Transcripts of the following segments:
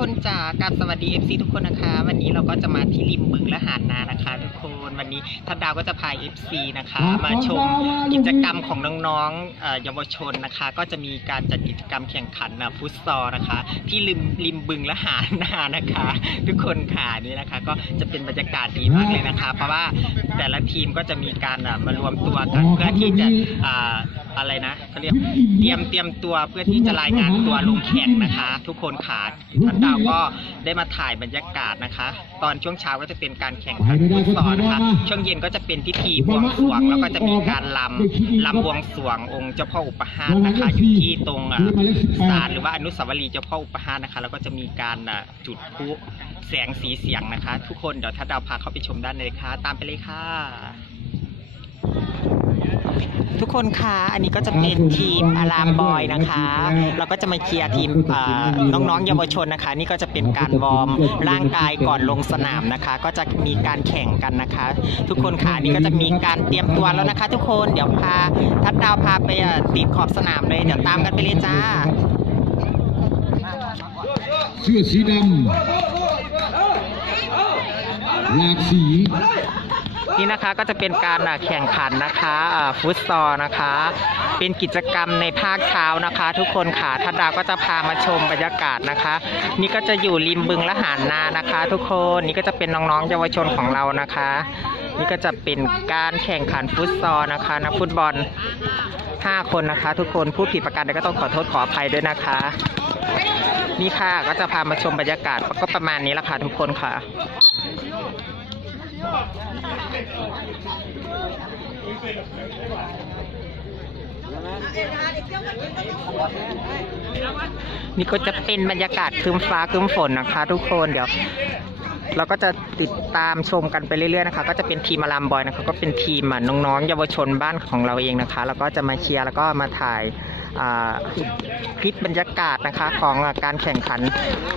คนจากกับสวัสดี FC ทุกคนนะคะ วันนี้เราก็จะมาที่ริมบึงและหาดนานะคะ ทุกคนวันนี้ทัดดาวก็จะพา FC นะคะ มาชมกิจกรรมของน้องๆเอ่อเยาวชนนะคะ ก็จะมีการจัดกิจกรรมแข่งขันนะฟุตซอลนะคะ ที่ริมริมบึงและหาดนานะคะ ทุกคนค่ะนี่นะคะ ก็จะเป็นบรรยากาศดีมากเลยนะคะ เพราะว่าแต่ละทีมก็จะมีการมารวมตัวกันเพื่อที่จะอะไรนะเขาเรียกเตรียมเตรียมตัวเพื่อที่จะรายงานตัวลงแข่งนะคะ ทุกคนค่ะทัดดาวก็ได้มาถ่ายบรรยากาศนะคะ ตอนช่วงเช้าก็จะเป็นการแข่งขันฟุตซอลนะคะ ช่วงเย็นก็จะเป็นพิธีบวงสรวงแล้วก็จะมีการลำลำบวงสรวงองค์เจ้าพ่ออุปหาสนะคะอยู่ที่ตรงอะศาลหรือว่าอนุสาวรีย์เจ้าพ่ออุปหาสนะคะ แล้วก็จะมีการอะจุดพลุแสงสีเสียงนะคะ ทุกคนเดี๋ยวทัดดาวพาเข้าไปชมด้านในเลยค่ะ ตามไปเลยค่ะ ทุกคนคะอันนี้ก็จะเป็นทีมอารามบอยนะคะ เราก็จะมาเคลียร์ทีมเอ่อน้องๆเยาวชนนะคะ นี่ก็จะเป็นการวอร์มร่างกายก่อนลงสนามนะคะ ก็จะมีการแข่งกันนะคะ ทุกคนค่ะนี่ก็จะมีการเตรียมตัวแล้วนะคะ ทุกคนเดี๋ยวพาทัดดาวพาไปเอ่อติดขอบสนามเลยเดี๋ยวตามกันไปเลยจ้าเสื้อสีดำหลากสี นี่นะคะก็จะเป็นการแข่งขันนะคะฟุตซอลนะคะ เป็นกิจกรรมในภาคเช้านะคะ ทุกคนค่ะทัดดาวก็จะพามาชมบรรยากาศนะคะ นี่ก็จะอยู่ริมบึงละหารนานะคะ ทุกคนนี่ก็จะเป็นน้องๆเยาวชนของเรานะคะ นี่ก็จะเป็นการแข่งขันฟุตซอลนะคะนักฟุตบอล 5 คนนะคะ ทุกคนพูดผิดประการใดก็ต้องขอโทษขออภัยด้วยนะคะ นี่ค่ะก็จะพามาชมบรรยากาศก็ประมาณนี้ละค่ะทุกคนค่ะ นี่ก็จะเป็นบรรยากาศครึ้มฟ้าครึ้มฝนนะคะ ทุกคนเดี๋ยว เราก็จะติดตามชมกันไปเรื่อยๆนะคะ ก็จะเป็นทีมอารามบอยนะคะ ก็เป็นทีมน้องๆเยาวชนบ้านของเราเองนะคะ แล้วก็จะมาเชียร์แล้วก็มาถ่าย คลิปบรรยากาศนะคะของการแข่งขัน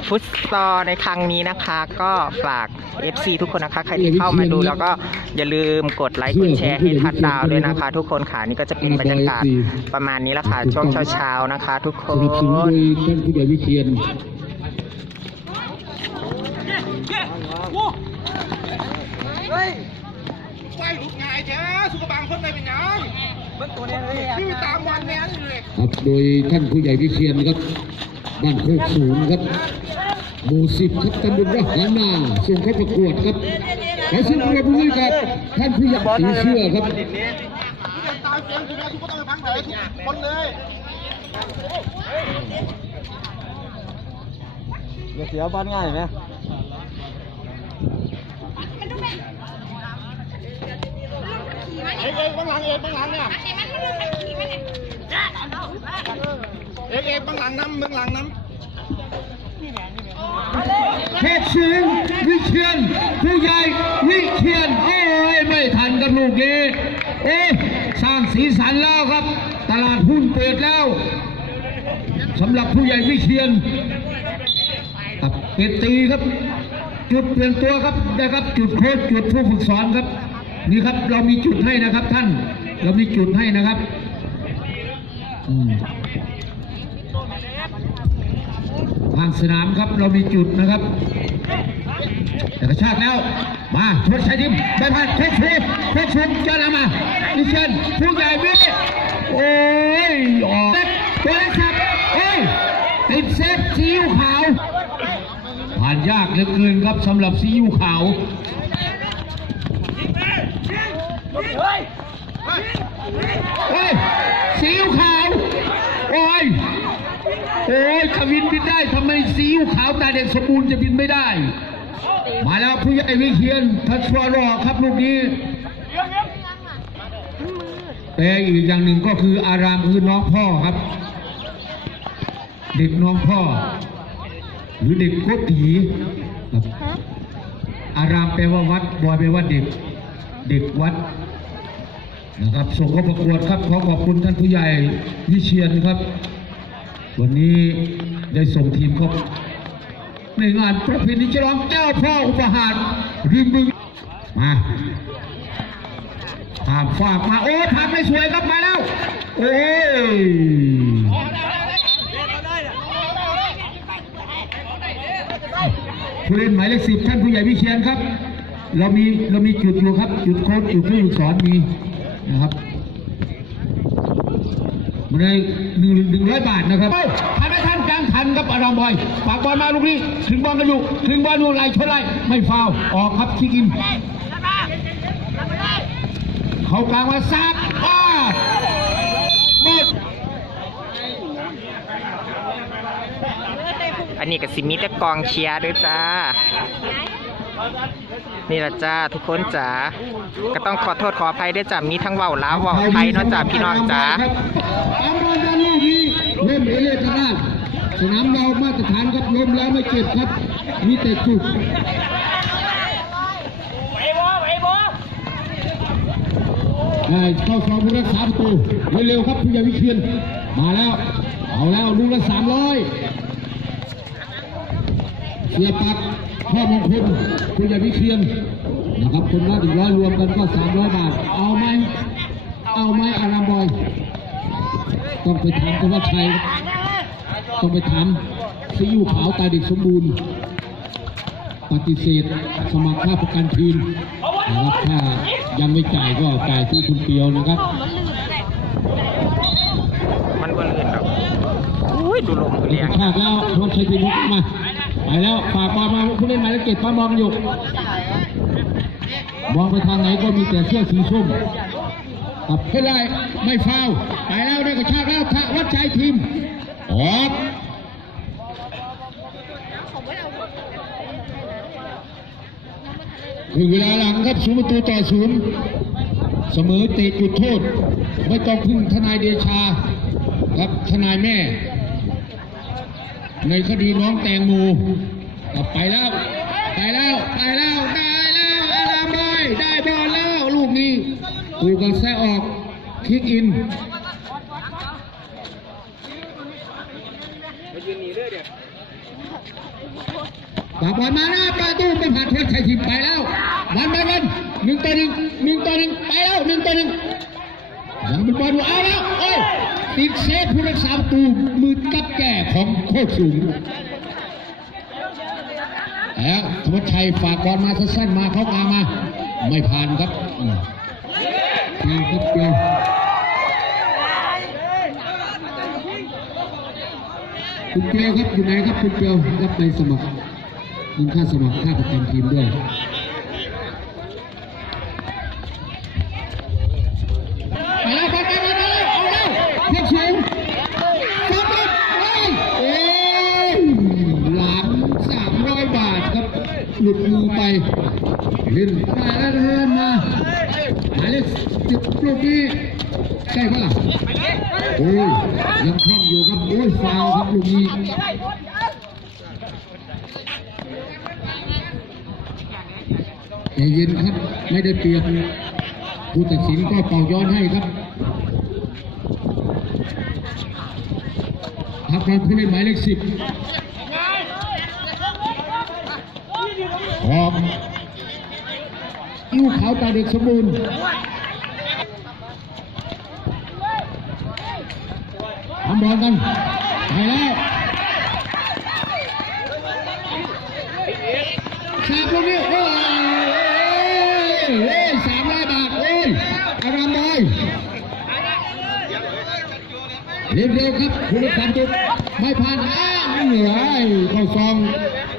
ฟุตซอลในครั้งนี้นะคะ ก็ฝาก FC ทุกคนนะคะ ใครที่เข้ามาดูแล้วก็อย่าลืมกดไลค์กดแชร์ให้ทัดดาวด้วยนะคะ ทุกคนค่ะนี่ก็จะเป็นบรรยากาศประมาณนี้ละค่ะช่วงเช้าๆนะคะ ทุกคนท่านผู้ใหญ่วิเชียนไฟลุกง่ายแท้สุขบางคนได้เป็นยัง พี่ตามวันแน่นี่เลยครับโดยท่านผู้ใหญ่วิเชียนครับบ้านโคกสูงครับหมู่สิบครับตำบลระหารนาส่งเข้าประกวดครับขอเสียงปรบมือกับท่านผู้ใหญ่สีเชื่อครับพี่ตามเสียงคุณแม่ทุกคนต้องไปพังไหนทุกคนเลยเสียบ้านง่ายไหม เอกเอกบังหลังเอกบังหลังเนี่ยเอกเอกบังหลังน้ำบังหลังน้ำเขตสูงวิเชียนผู้ใหญ่วิเชียนโอ้ยไม่ทันกับลูกนี้เอ๊ะสร้างสีสันแล้วครับ ตลาดหุ้นเปิดแล้วสำหรับผู้ใหญ่วิเชียนครับเป็ดตีครับ จุดเปลี่ยนตัวครับนะครับ จุดโค้ชจุดผู้ฝึกสอนครับ นี่ครับเรามีจุดให้นะครับท่าน เรามีจุดให้นะครับทางสนามครับเรามีจุดนะครับแต่กระชากแล้วมาชดใช้ทีมไปพันเทชูเทชูจะนำมาดิเชนผู้ใหญ่วิโอ้ยออกเล็กครับเอ้ยติดเซฟซีอิ๊วขาวผ่านยากเหลือเกินครับสำหรับซีอิ๊วขาว เฮ้ยซีอิ๊วขาว โอ้ย โอ้ยขวินบินได้ทำไมซีอิ๊วขาวตาเด็กสมบูรณ์จะบินไม่ได้ มาแล้วผู้ใหญ่วิเชียนทัชวรอครับลูกนี้แต่อีกอย่างหนึ่งก็คืออารามคือน้องพ่อครับ เด็กน้องพ่อ หรือเด็กโคตีอารามแปลว่าวัดบอยแปลว่าเด็ก เด็กวัด นะครับส่งเข้าประกวดครับขอขอบคุณท่านผู้ใหญ่วิเชียนครับ วันนี้ได้ส่งทีมเข้าในงานประเพณีฉลองเจ้าพ่ออุปหารริมบึงมาตามฝากมาโอ้ทำไม่สวยครับมาแล้วโอ้ยผู้เล่นหมายเลขสิบท่านผู้ใหญ่วิเชียนครับ เรามีเรามีจุดอยู่ครับ จุดโค้ดจุดผู้สอนมี นะครับมันได้หนึ่งหนึ่งร้อยบาทนะครับทันไม่ทันกลางทันครับอารามบอยฝากบอลมาลูกนี้ถึงบอลกันอยู่ถึงบอลอยู่ไหลชนไหลไม่ฟาวล์ออกครับที่กินเขากลางมาซัดป้าหมดอันนี้ก็สิมีแต่กองเชียร์ด้วยจ้า นี่ละจ้าทุกคนจ้าก็ต้องขอโทษขออภัยด้วยจ้ามีทั้งเว้าลาวเว้าไทยเนาะจ้าพี่น้องจ้าตามบอลด้านลูกนี้เล่นเอเล่ทาดนสนามเรามาตรฐานครับลมแล้วไม่เจ็บครับ มีแต่จุดได้เข้าสองผู้รักษาประตูเร็วๆครับผู้ใหญ่วิเชียนมาแล้ว เอาแล้วลูกละสามร้อยเสียปัก พ่อมงคลผู้ใหญ่วิเชียนนะครับคนละหนึ่งร้อยรวมกันก็สามร้อยบาท เอาไหมเอาไหมอารามบอย ต้องไปถามธวัชชัยครับต้องไปถามซีอิ๊วขาวตาเด็กสมบูรณ์ ปฏิเสธสมัครค่าประกันทีมนะครับถ้ายังไม่จ่ายก็จ่ายที่คุณเปียวนะครับ มันก็ลื่นดอกอุ้ยดูลมดูเรียงชากแล้วธวัชชัยทีมลุกมา ไปแล้วฝากบอลมาผู้เล่นหมายเลขเจ็ดป้ามองอยู่มองไปทางไหนก็มีแต่เสื้อสีส้มกับไม่ได้ไม่ฟาวไปแล้วได้กระชากแล้วทวัชชัยทีมออกถึงเวลาหลังครับศูนย์ประตูต่อศูนย์เสมอเตะจุดโทษ ไม่ต้องพึ่งทนายเดชา ครับทนายแม่ ในคดีน้องแตงโมกลับไปแล้ว ไปแล้วไปแล้วได้แล้วอารามบอยได้บอลแล้วลูกนี้ตูกันแซะออกคิกอินปาบอลมาหน้าประตูไม่ผ่านเทพชัยทิมไปแล้ววันไปวันหนึ่งต่อหนึ่งหนึ่งต่อหนึ่งไปแล้วหนึ่งต่อหนึ่งยังเป็นบอลอยู่เอาแล้วโอ้ ติดเซฟผู้รักษาประตูมือกับแก่ของโคตรสูงแล้วธวัชชัยฝากบอลมาสั้นๆมาเข้ากลางมา ไม่ผ่านครับอืมเดียวครับเดียวคุณเปียวครับอยู่ไหนครับคุณเปียวรับไปสมัครเงินค่าสมัครค่าประกันทีมด้วย หลุดมือไปเล่นได้แล้วเดินมาหมายเลขสิบลูกนี้ใช่ปะล่ะโอ้ยยังคล่องอยู่ครับโอ้ยฟาวครับลูกนี้ใจเย็นครับไม่ได้เปรียบผู้ตัดสินก็เป่าย้อนให้ครับทักบอลผู้เล่นหมายเลขสิบ ออกยิ้วขาวตาเด็กสมบูรณ์ทำบอลกันไปแล้วสามลูกนี้โอ้ยเอ้ยสามร้อยบาทโอ้ยอารามบอยเร็วเร็วครับคุณรักษาประตูไม่ผ่านอ้าวเหนื่อยเข้าซอง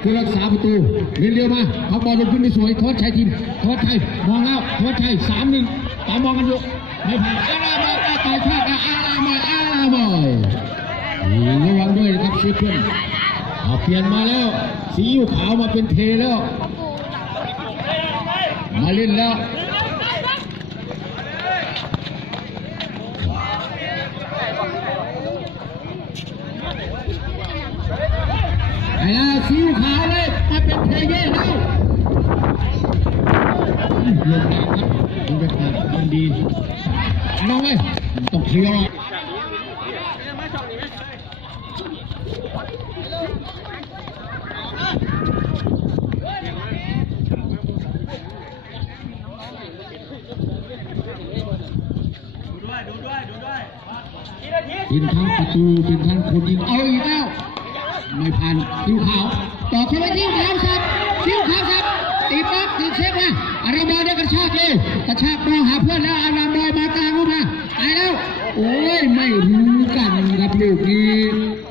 คือรักษาประตูเร็วเร็วมาเขาบอลลงขึ้นไปสวยทวัชชัยทีมทวัชชัยมองแล้วทวัชชัยสามหนึ่งตามมองกันอยู่ไม่ผ่านอารามบอยต่อยชาติอารามบอยอารามบอยระวังด้วยนะครับเชฟเพื่อนเอาเปลี่ยนมาแล้วสีอิ๊วขาวมาเป็นเทแล้วมาเล่นแล้ว ไอ้ล่ะซิวขาวเลยมาเป็นเทเย่แล้วลงแรงครับบรรยากาศมันดีน้องเอ้ยต้องเคลียร์เป็นทั้งประตูเป็นทั้งคนยิงเอาอีกแล้ว ไม่ผ่านคิวขาวต่อเข้าไปที่ขาวสับคิวขาวสับตีป๊อกตีเช็คมาอารามบอยได้กระชากเลยกระชากมาหาเพื่อนแล้วอารามบอยมากลางเข้ามาตายแล้ว โอ้ยไม่รู้กันครับลูกนี้